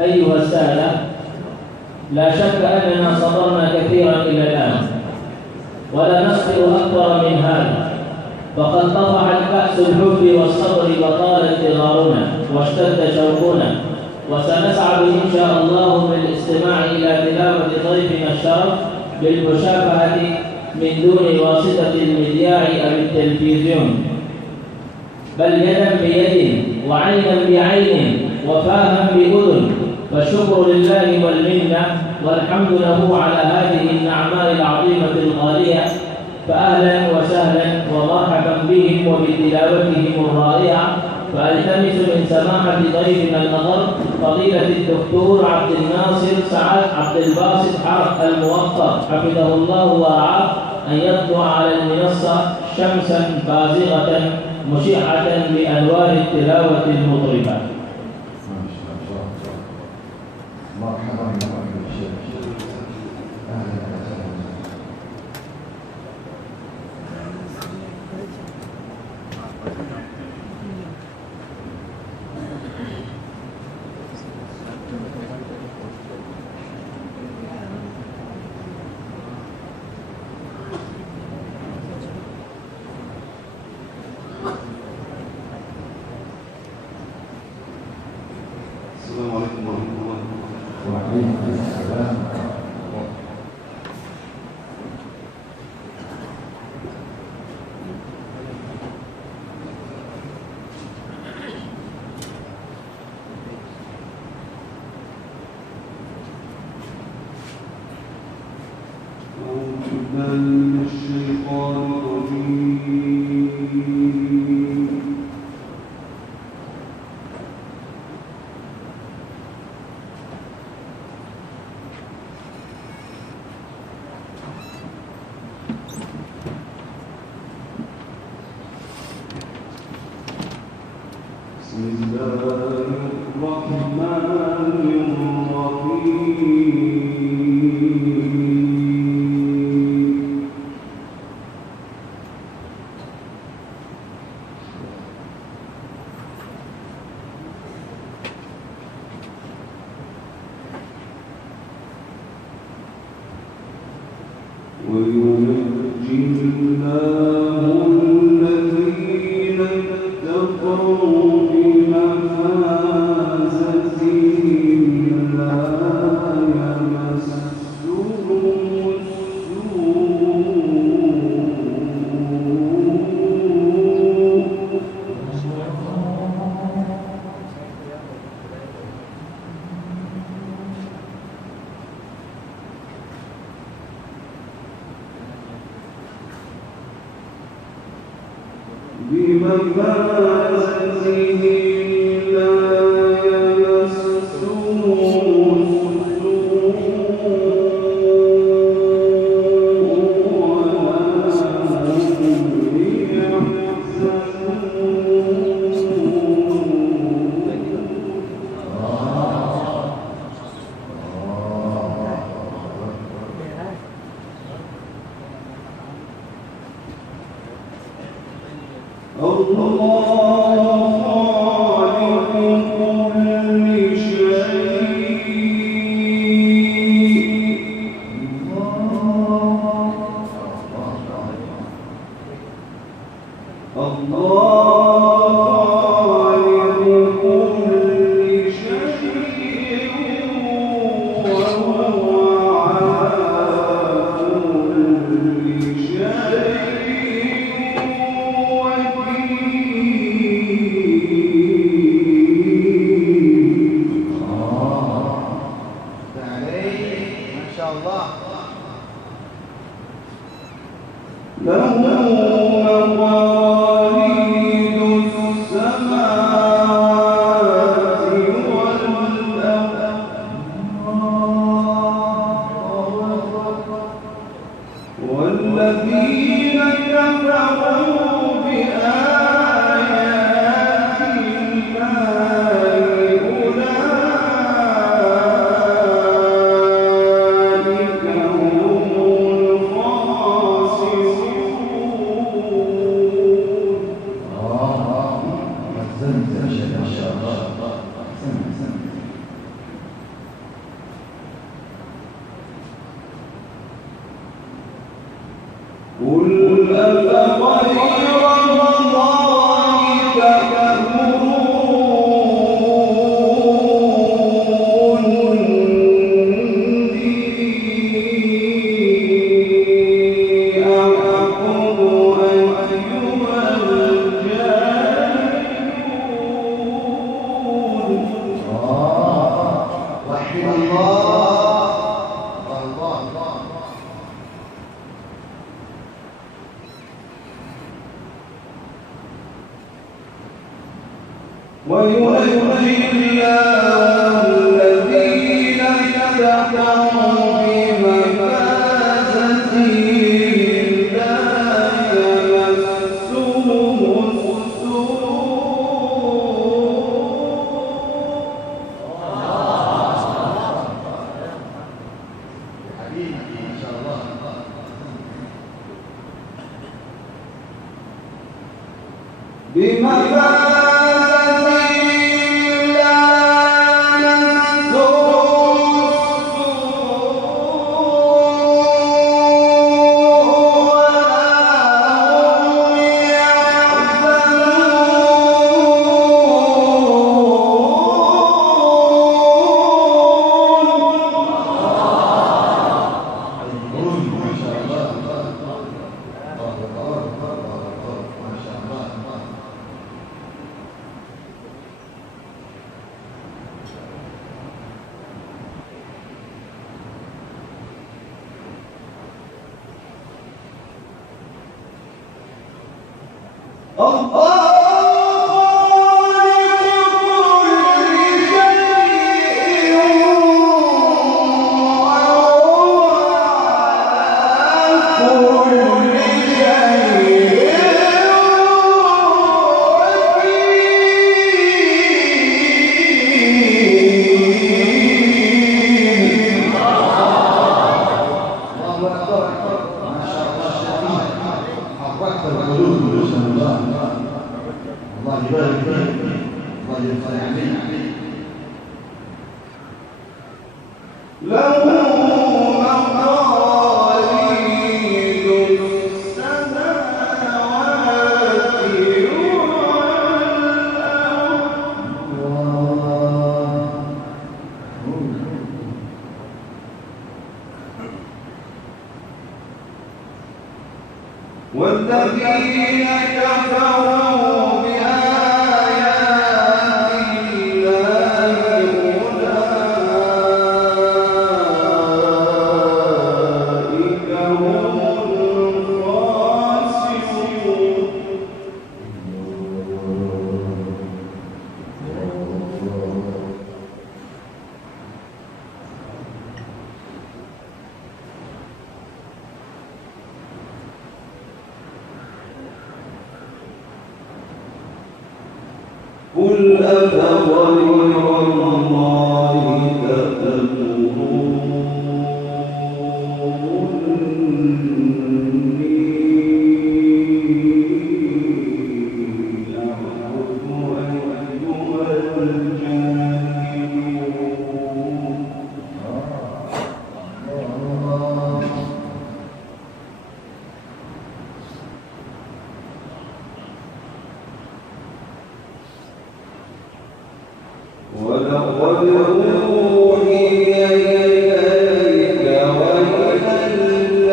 أيها السادة، لا شك أننا صبرنا كثيرا إلى الآن، ولا نصبر أكثر من هذا، فقد طفحت كأس الحب والصبر وطال انتظارنا واشتد شوقنا، وسنسعد إن شاء الله بالاستماع إلى تلاوة ضيفنا الشرف بالمشافهة من دون واسطة المذياع أو التلفزيون، بل يدا بيد وعينا بعين وفاها بأذن، فالشكر لله والمنة والحمد له على هذه النعماء العظيمة الغالية. فأهلا وسهلا ومرحبا بهم وبتلاوتهم الرائعة. فألتمس من سماحة ضيفنا النظر فضيلة الدكتور عبد الناصر سعد عبد الباسط حرق الموفق حفظه الله ورعاه أن يطلع على المنصة شمسا بازغة مشعة بأنوار التلاوة المطربة. مرحبا بالشيخ. اهلا وسهلا. السلام عليكم ورحمة الله وبركاته. وعليكم السلام. أعوذ بالله من الشيطان الرجيم. بسم الله الرحمن الرحيم. وينجي الله الذين اتقوا بمفازتهم لا يمسهم السوء بمفازتهم لا يمسهم السوء ولا هم يحزنون. الله خالق كل شيء. الله خالق كل شيء وهو على كل شيء وكيل. وينجي الله الذين اتقوا بمفازتهم لا يمسهم حبيبي ما شاء الله. والذين كفروا بآيات الله أولئك هم الفاسقون. قل أفغير الله تأمروني أعبد أيها الجاهلون. ولقد أوحي إليك وإلى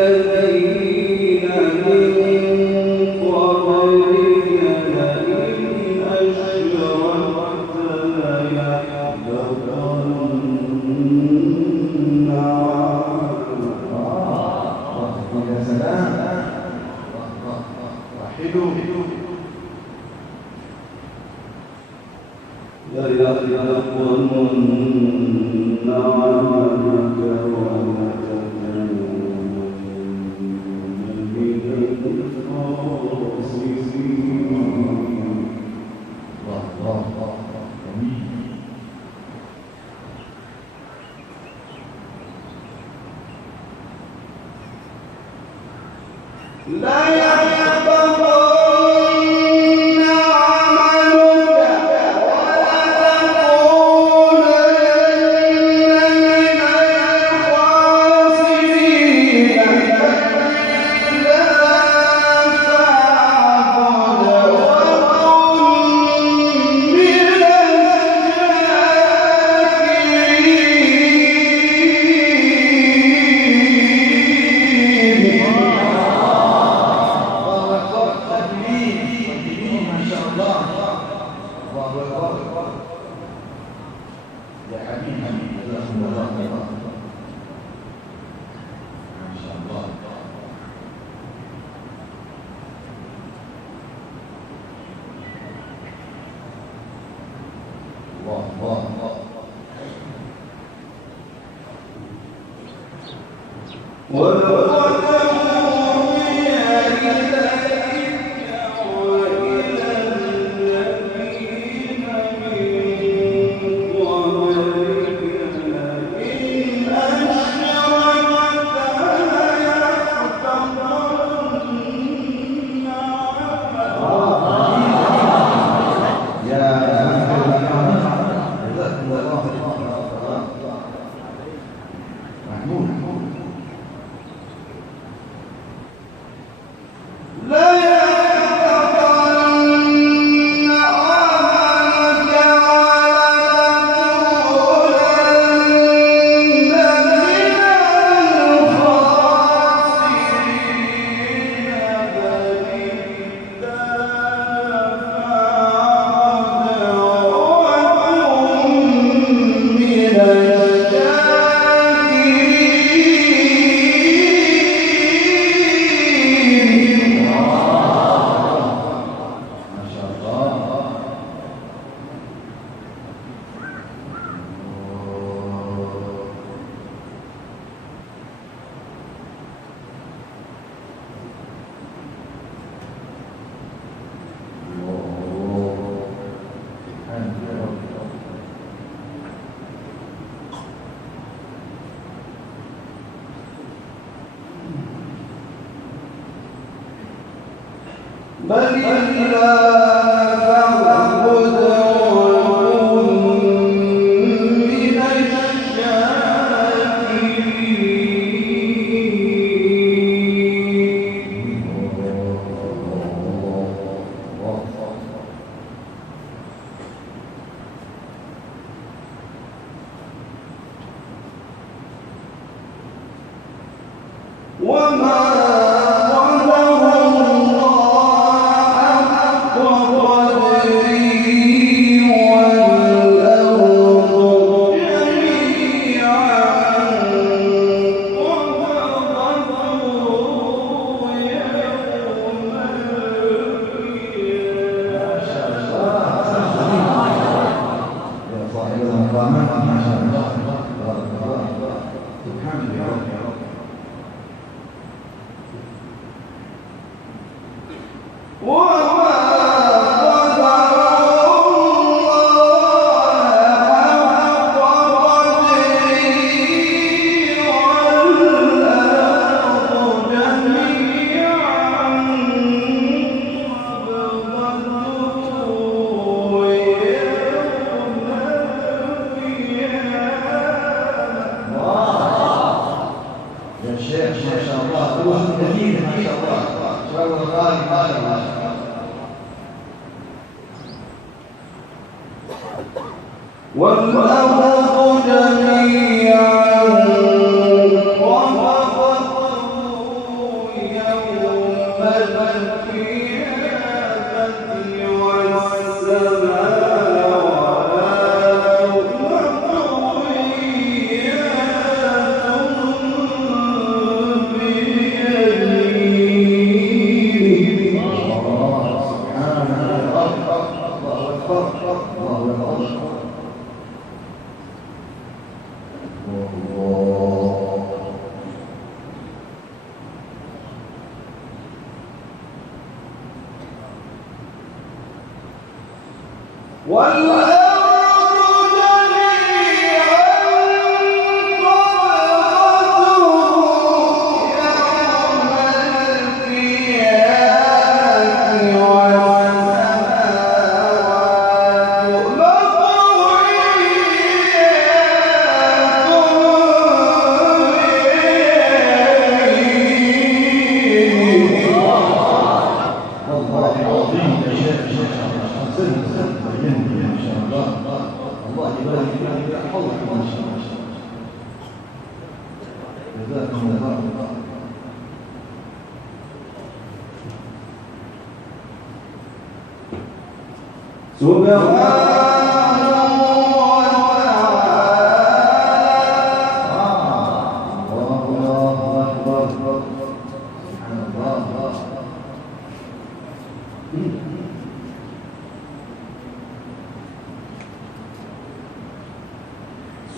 الذين من قبلك لئن أشركت ليحبطن عملك. يا سلام. وحدوا ليحبطن عملك ولتكونن من الخاسرين. الله جميل. لا يحبطن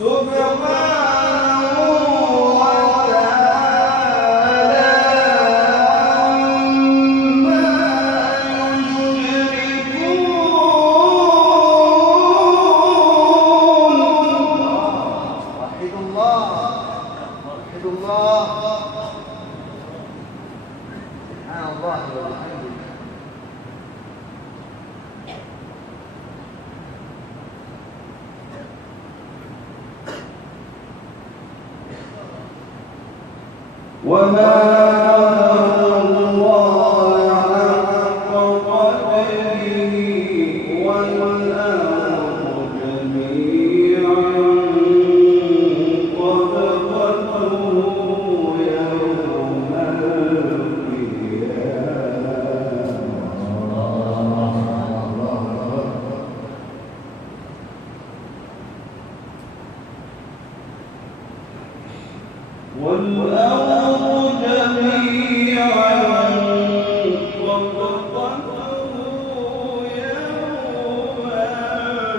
سبحانه وتعالى وما الله حق قدره والأرض جميعا قبضته يوم والأرض جميعا قبضته يوم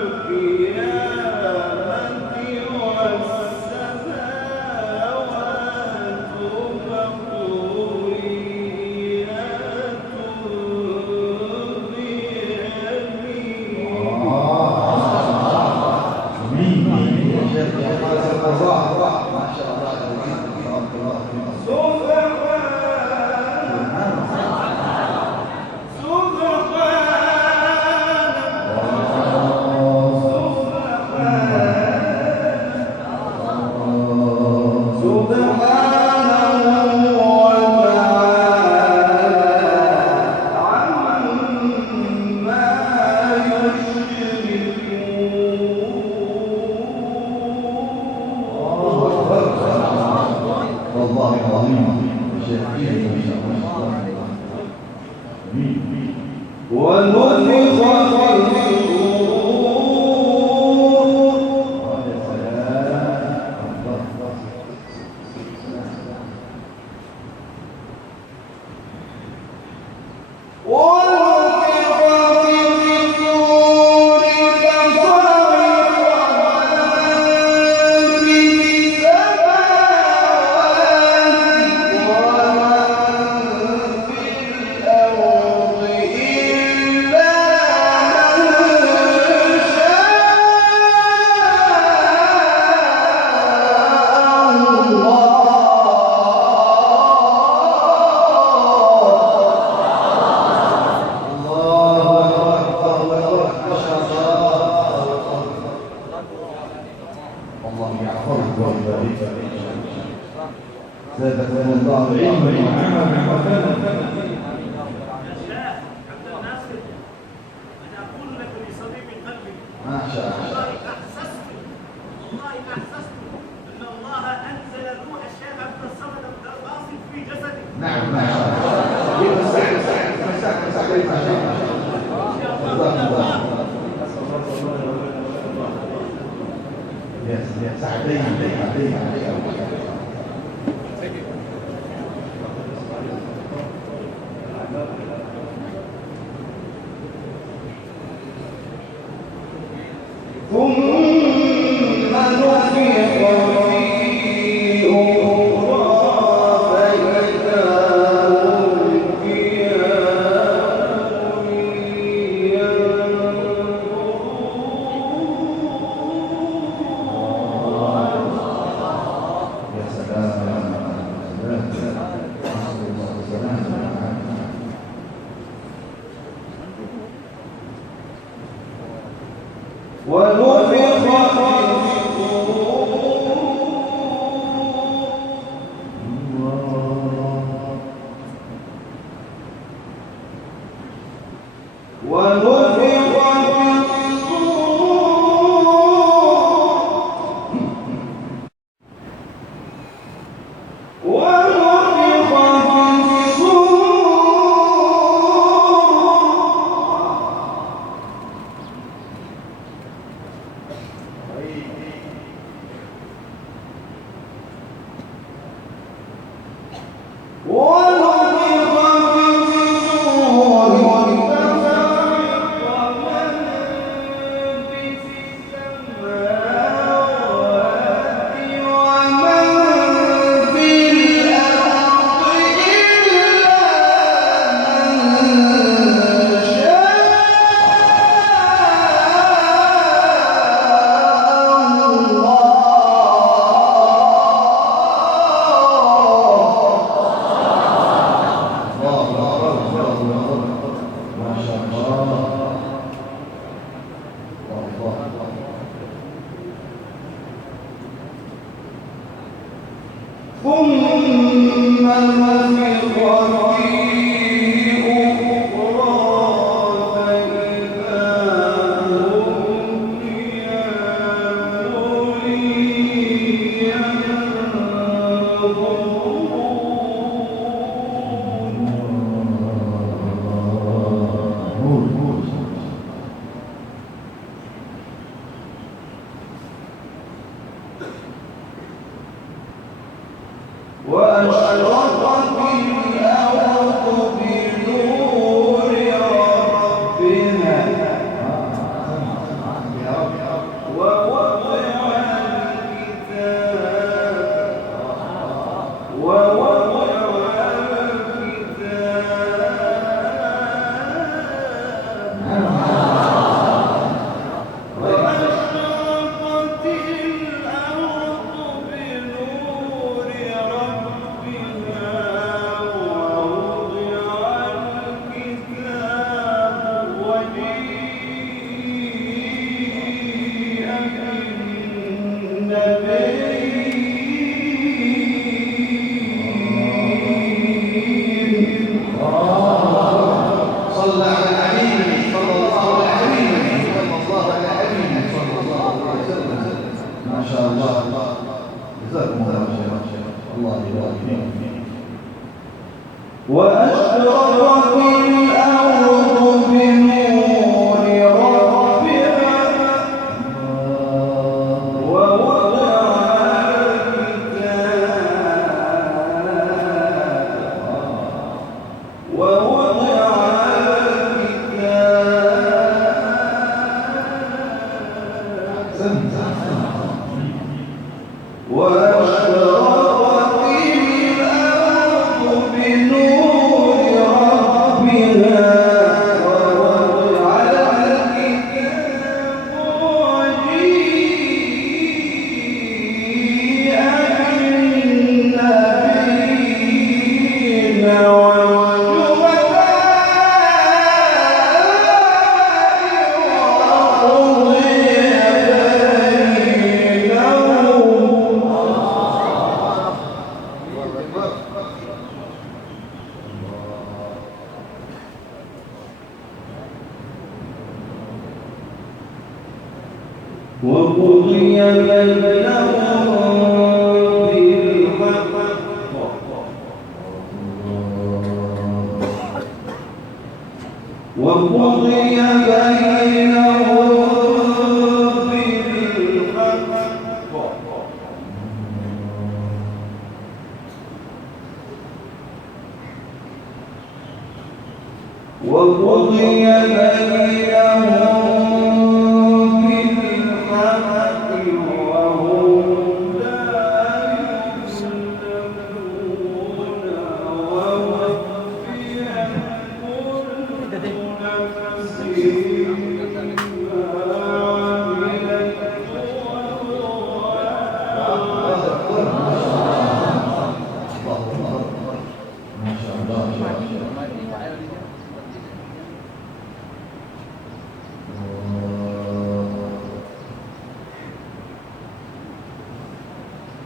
القيامة والسماوات مطويات والله العظيم ونفخ في زادكم الله علما وعملا وفضلا. عبد الناصر انا اقول لك بصميم قلبي ما شاء الله. والله ما احسست ان الله انزل روح الشيخ عبد الصمد الباسط في جسدي. نعم ما شاء الله. يا سعدين ثم نفخ فيه أخرى فإذا هم قيام ينظرون. يا سلام ونفخ في ونفخ في ثم وقضي بينهم بالحق وقضي بينهم بالحق وقضي بينهم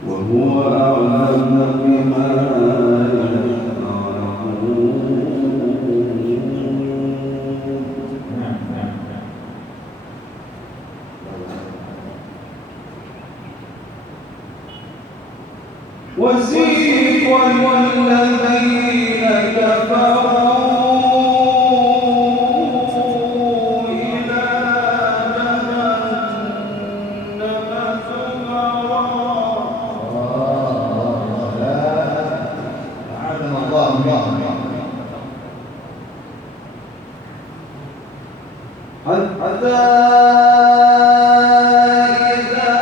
وهو أعلم بما وسيق الذين كفروا إلى جهنم زمرا أعاذنا الله حتى إذا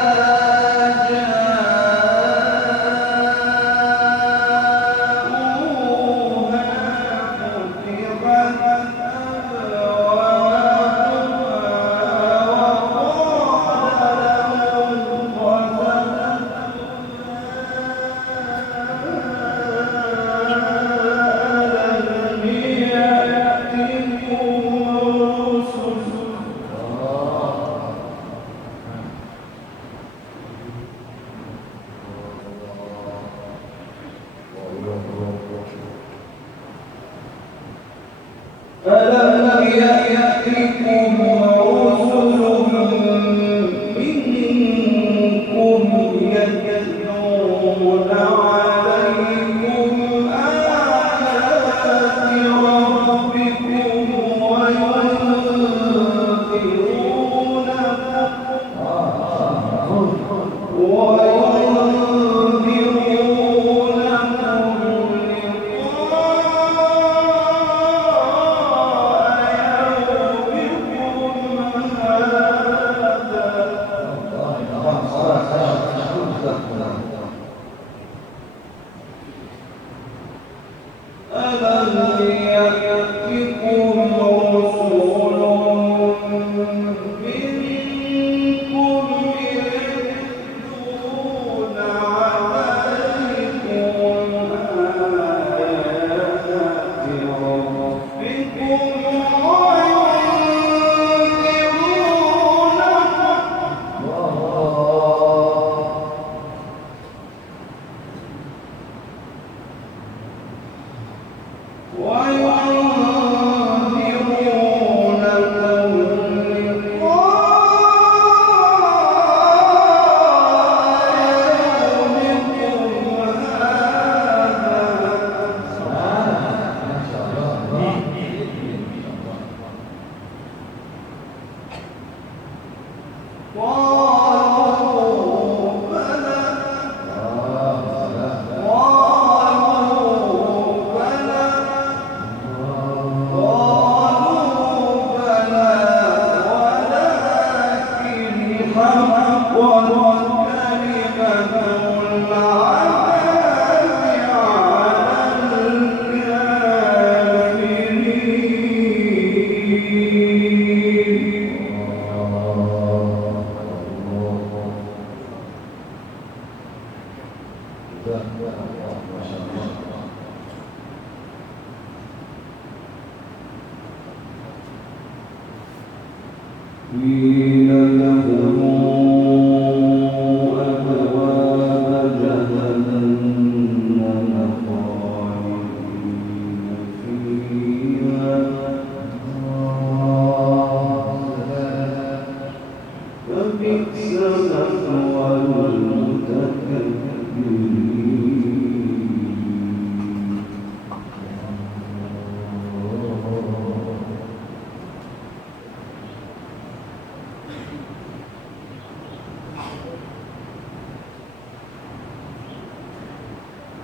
ألم يأتكم رسل منكم يتلون عليكم آيات ربكم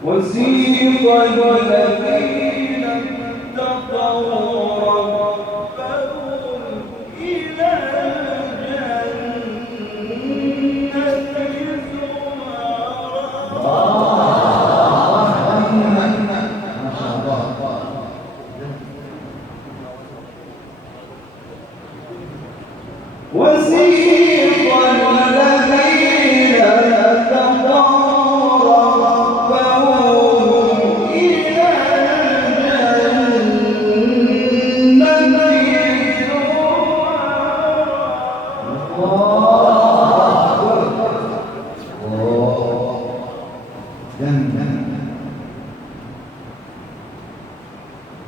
وسيق الذين اتقوا ربهم إلى الجنة وسيق الذين اتقوا ربهم إلى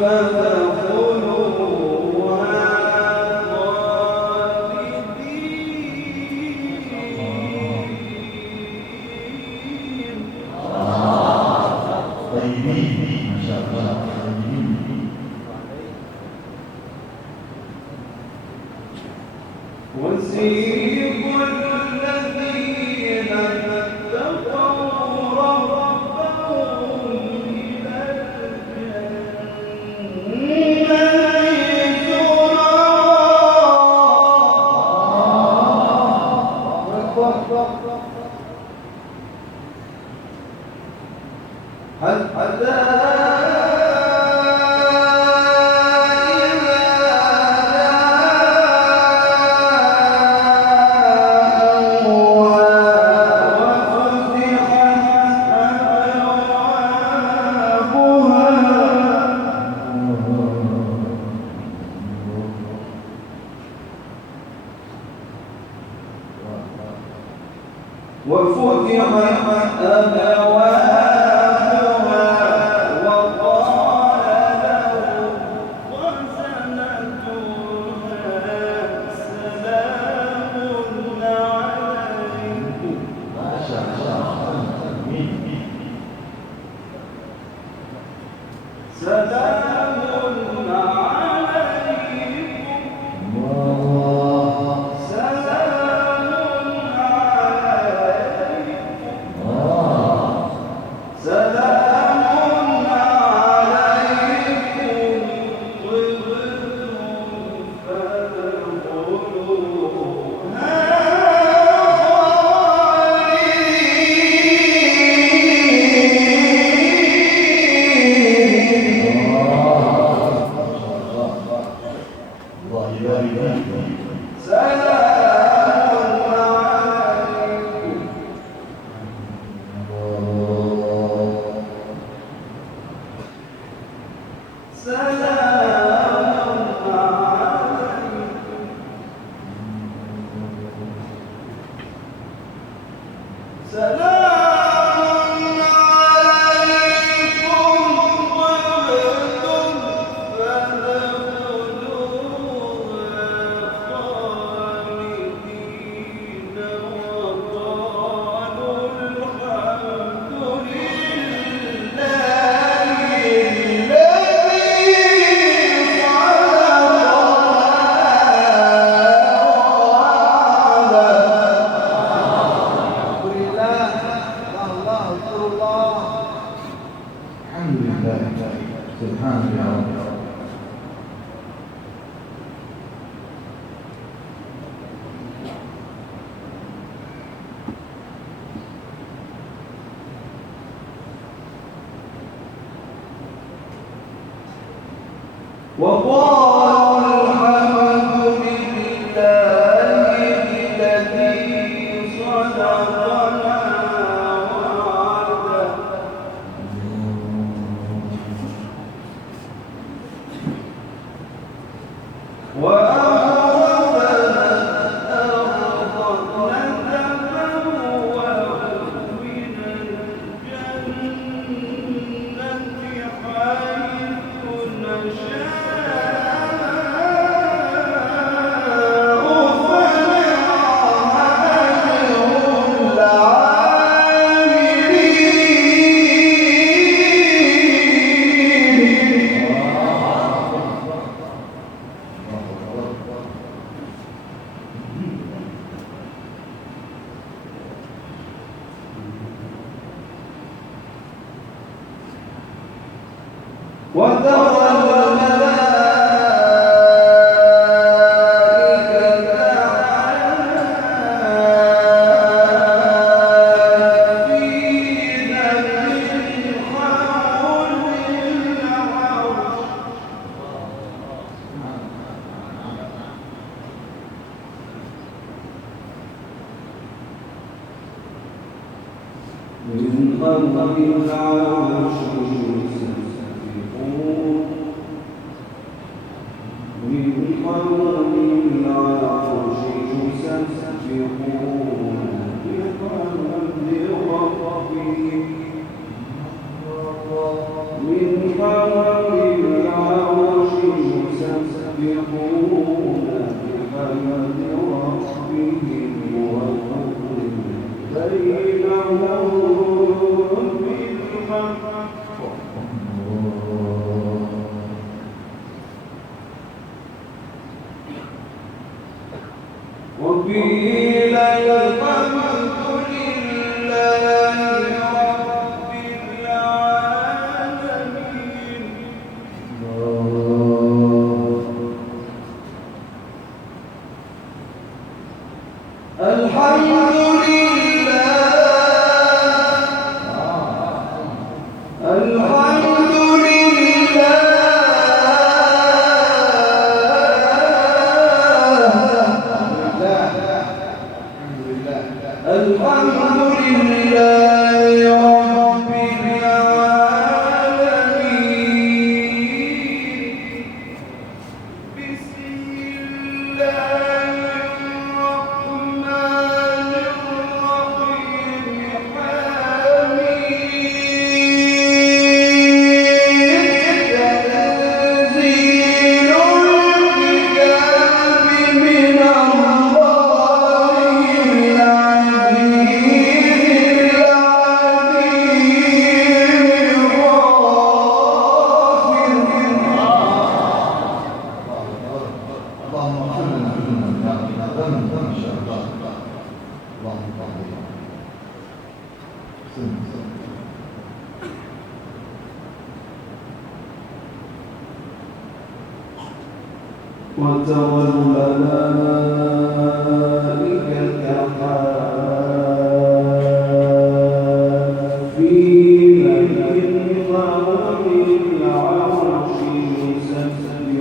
فادخلوها طيبين ما شاء الله طيبين. وسيق الذين اتقوا ربهم إلى الجنة وفتحت أبوابها وقال لهم خزنتها سلام عليكم. ما شاء الله طيبين. سلام وقالوا الحمد لله الذي صدقنا وعده وأورثنا الأرض نتبوأ من الجنة حيث نشاء وترى الملائكة حافين من حول العرش من حول العرش من حول العرش يسبحون بحمد ربهم من حول العرش يسبحون بحمد ربهم وقضي بينهم بالحق وترى الملائكة حافين من حول العرش يسبحون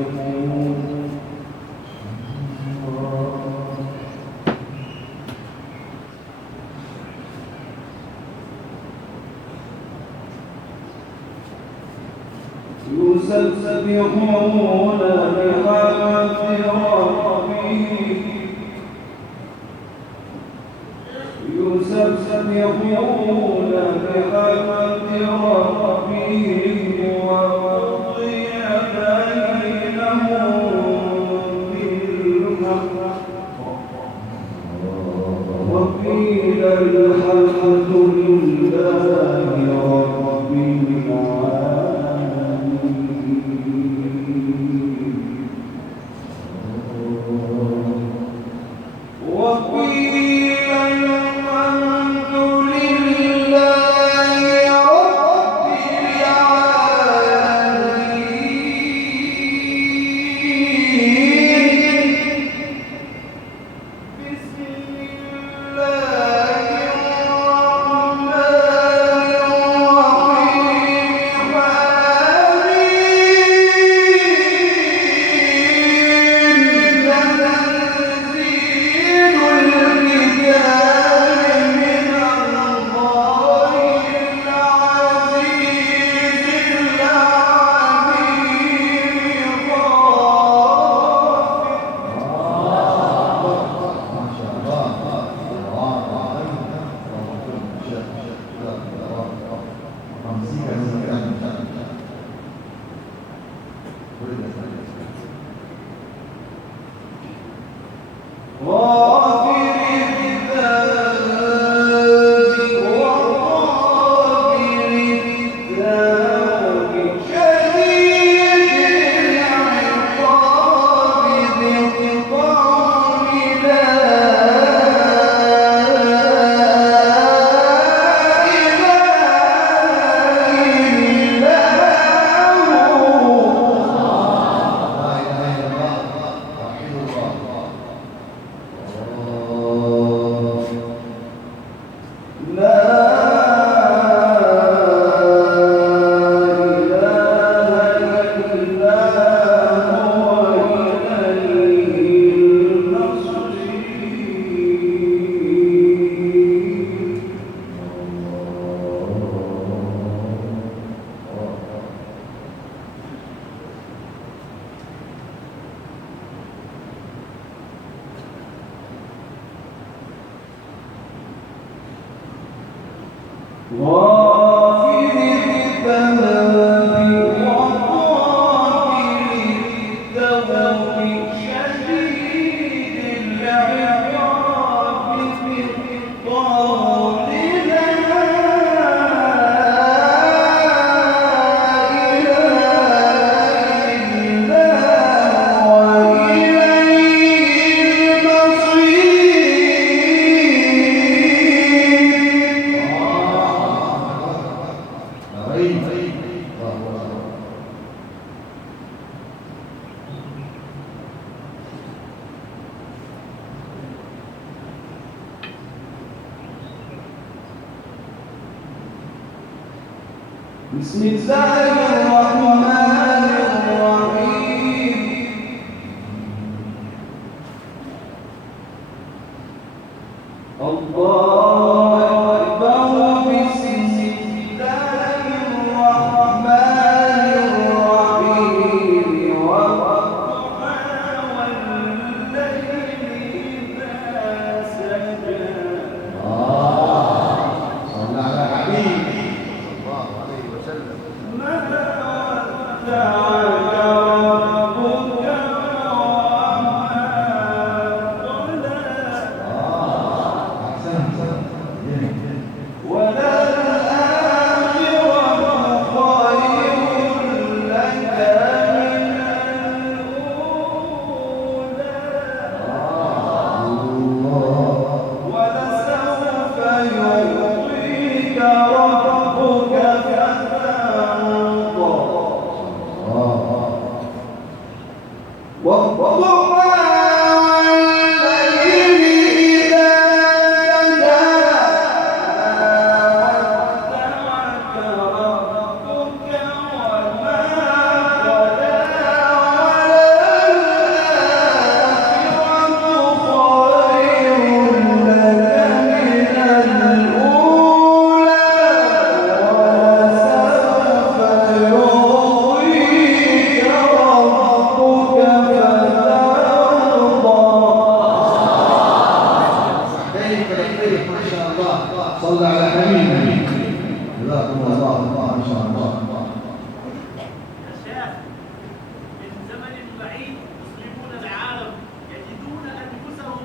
يسبحون بحمد ربهم وقضي بينهم بالحق وقيل الحمد لله رب العالمين. بسم الله الرحمن الرحيم الله أكبر بسم الله الرحمن الرحيم والضحى والليل إذا سجى صلى على حبيبي صلى الله عليه وسلم. ما ودعك ربك وما قلى أحسنت. وللآخرة خير لك من الأولى ولسوف يعطيك ربك فترضى والضحى والليل إذا سجى ودعك ربك وما قلى وللآخرة خير لك من الأولى ولسوف يعطيك ربك فترضى كيف ما شاء الله. صلى على حبيبي جزاكم الله ما شاء الله. يا شيخ، من زمن بعيد مسلمون العالم يجدون انفسهم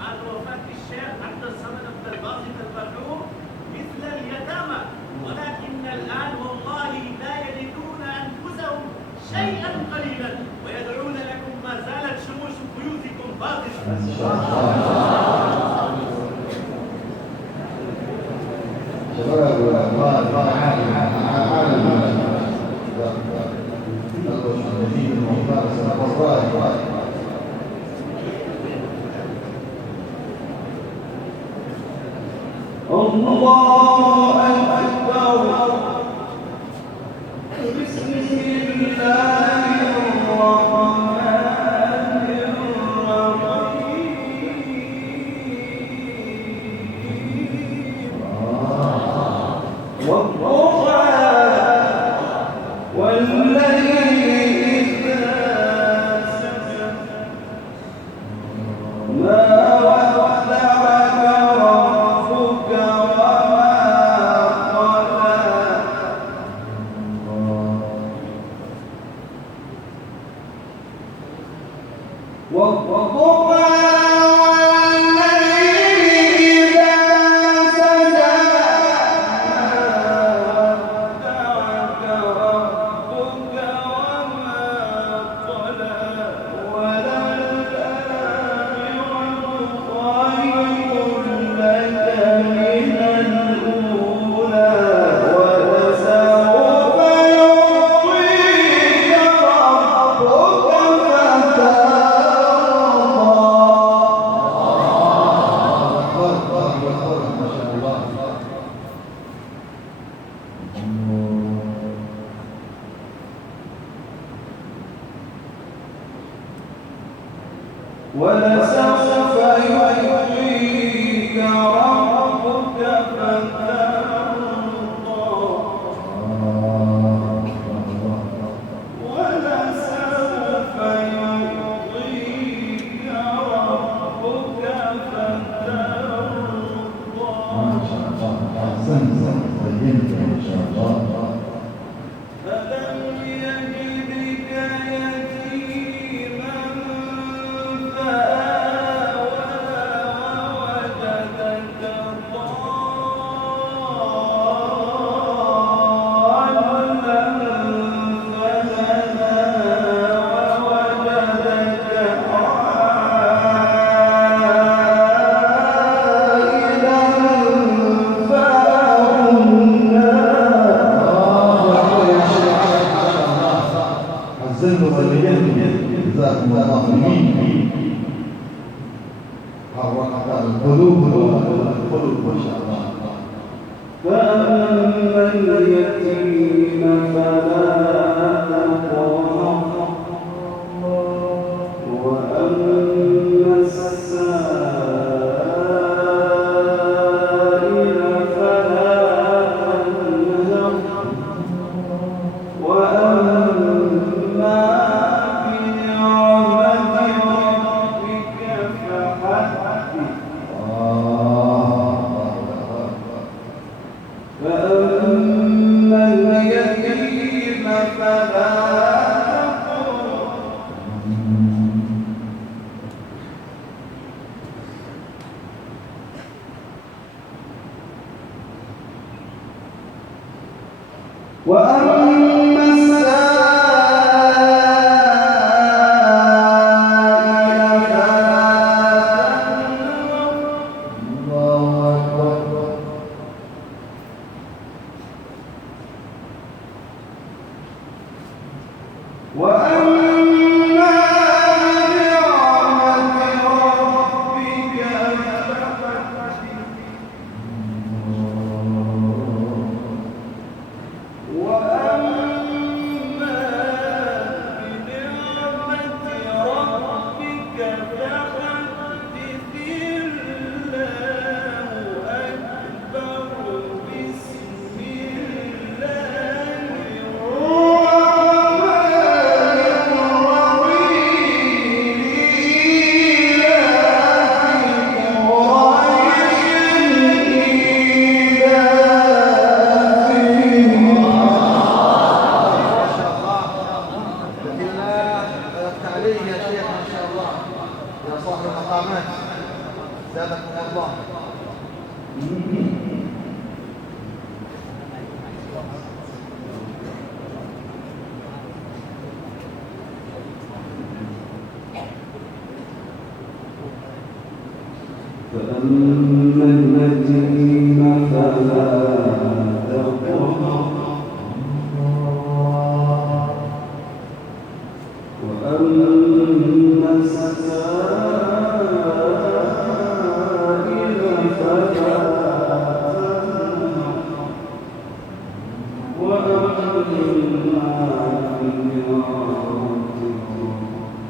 بعد وفاه الشيخ عبد الصمد بن الباسط المرحوم مثل اليتامى، ولكن الان والله لا يجدون انفسهم شيئا قليلا ويدعون لكم ما زالت شموس بيوتكم باقيه. ما شاء الله. شباب الله أكبر بسم الله الرحمن الرحيم والضحى والليل إذا سجى ما ودعك ربك وما قلى والضحى والليل إذا سجى ما ودعك ربك وما قلى وللآخرة خير لك من الأولى ولسوف يعطيك ربك فترضى ما شاء الله. ولسوف يعطيك ربك فترضى ولسوف يعطيك ربك فترضى ما شاء الله. أحسنت. زينت ما شاء الله. ألم يجدك يتيما فآوى ووجدك ضالا فهدى ووجدك عائلا فأغنى حزنت وزينت جزاكم الله خير. حركت القلوب ما شاء الله. فأما اليتيم وأما السائل فأما اليتيم فلا تقهر وأما السائل فلا تنهر وأما بنعمة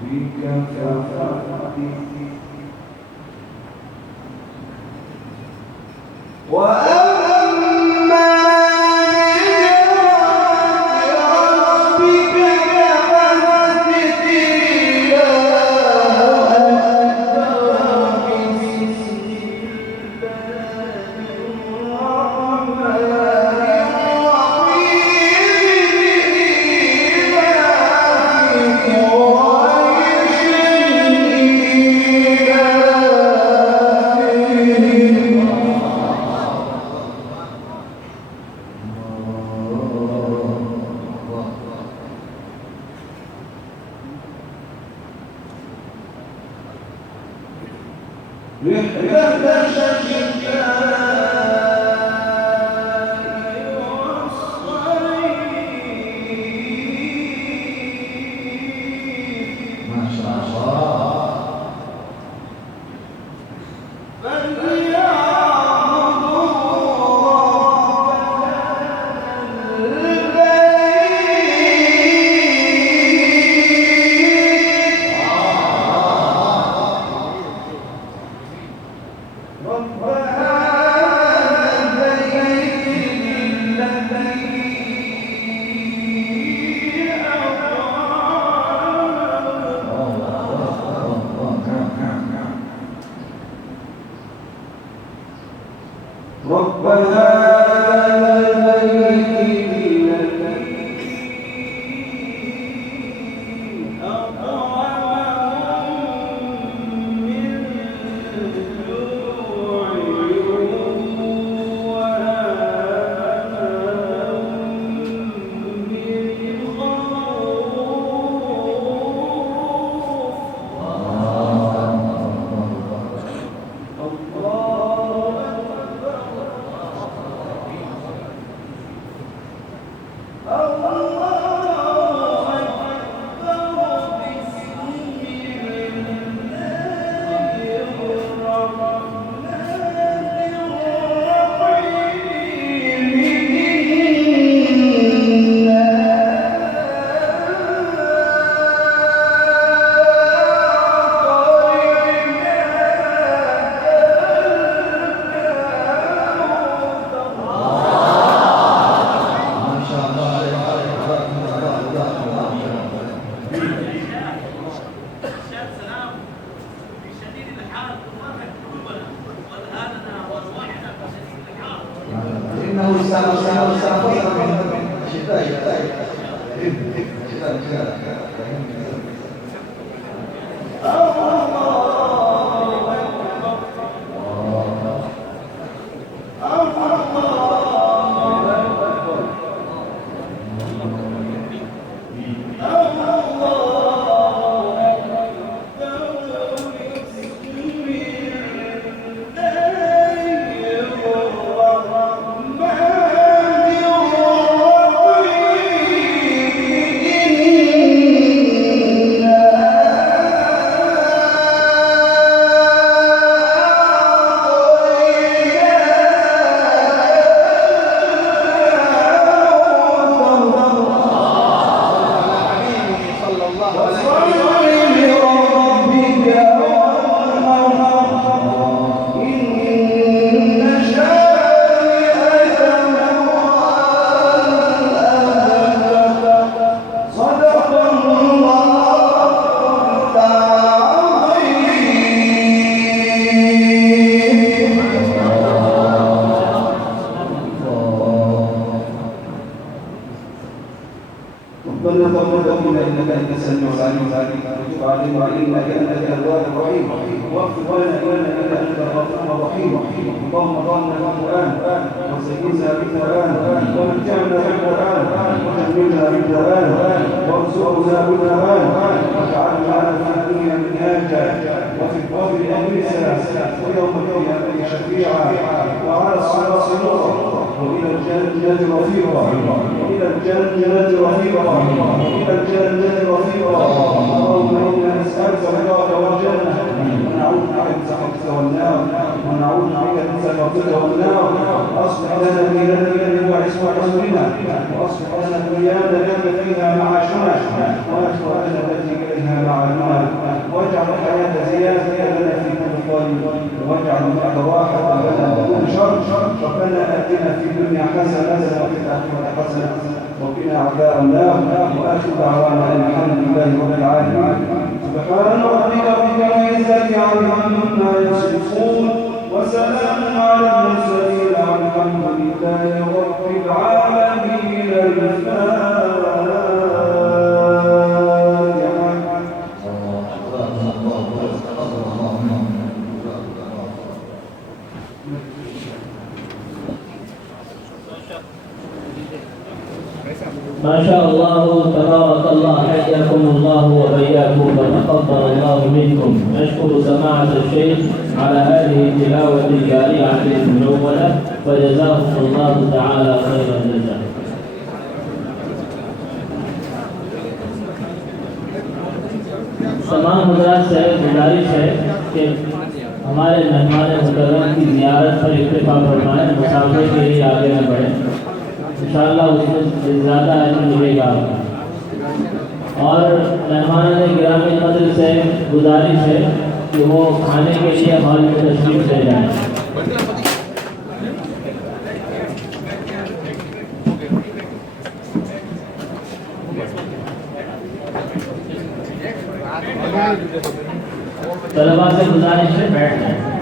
ربك فحدث وأما بربك فحدث ربنا تقبل منا انك انت السميع العليم وتب علينا انك انت التواب الرحيم واغفر لنا انك انت الغفور الرحيم اللهم ارنا بالقران وزينا بالقران ومتعنا بالقران وجملنا بالقران وارزقنا بالقران واجعلنا على في الدنيا منهاجا وفي القبر انسا ويوم القيامه شفيعا وعلى الصراط نورا والى الجنه رفيقا والى الجنه رفيقا والى الجنه رفيقا اللهم انا نسالك رضاك والجنه ونعوذ بك من سخطك والنار ونعوذ بك من سخطك والنار اصلح لنا ديننا وعصمه امرنا واصلح لنا دنيانا التي فيها معاشنا واخرتنا التي اليها معادنا واجعل الحياه زياده لنا في كل خير واجعل الموت راحه لنا من كل شر ربنا اتنا في الدنيا حسنه وفي الاخره حسنه وقنا عذاب النار واخر دعوانا ان الحمد لله رب العالمين سبحان ربك رب العزه عما يصفون وسلام على المرسلين والحمد لله رب العالمين الفاتحه. ما شاء الله تبارك الله حياكم الله وبياكم وتقبل الله منكم. نشكر سماحة الشيخ على هذه التلاوة الجارية المنولة وجزاكم الله تعالى خير الجزاء. तमाम हज़रात से गुजारिश है कि हमारे मेहमान मुकर्रम की ज़ियारत पर इत्तेफा फरमाएं, मुसाफिर के लिए आगे न बढ़ें। इंशाअल्लाह उसमें ज़्यादा इल्म मिलेगा। और मेहमान गिरामी कद्र से गुजारिश है कि वो खाने के लिए हॉल में तशरीफ ले जाएं। तलबा से गुजारिश है बैठ जाएं।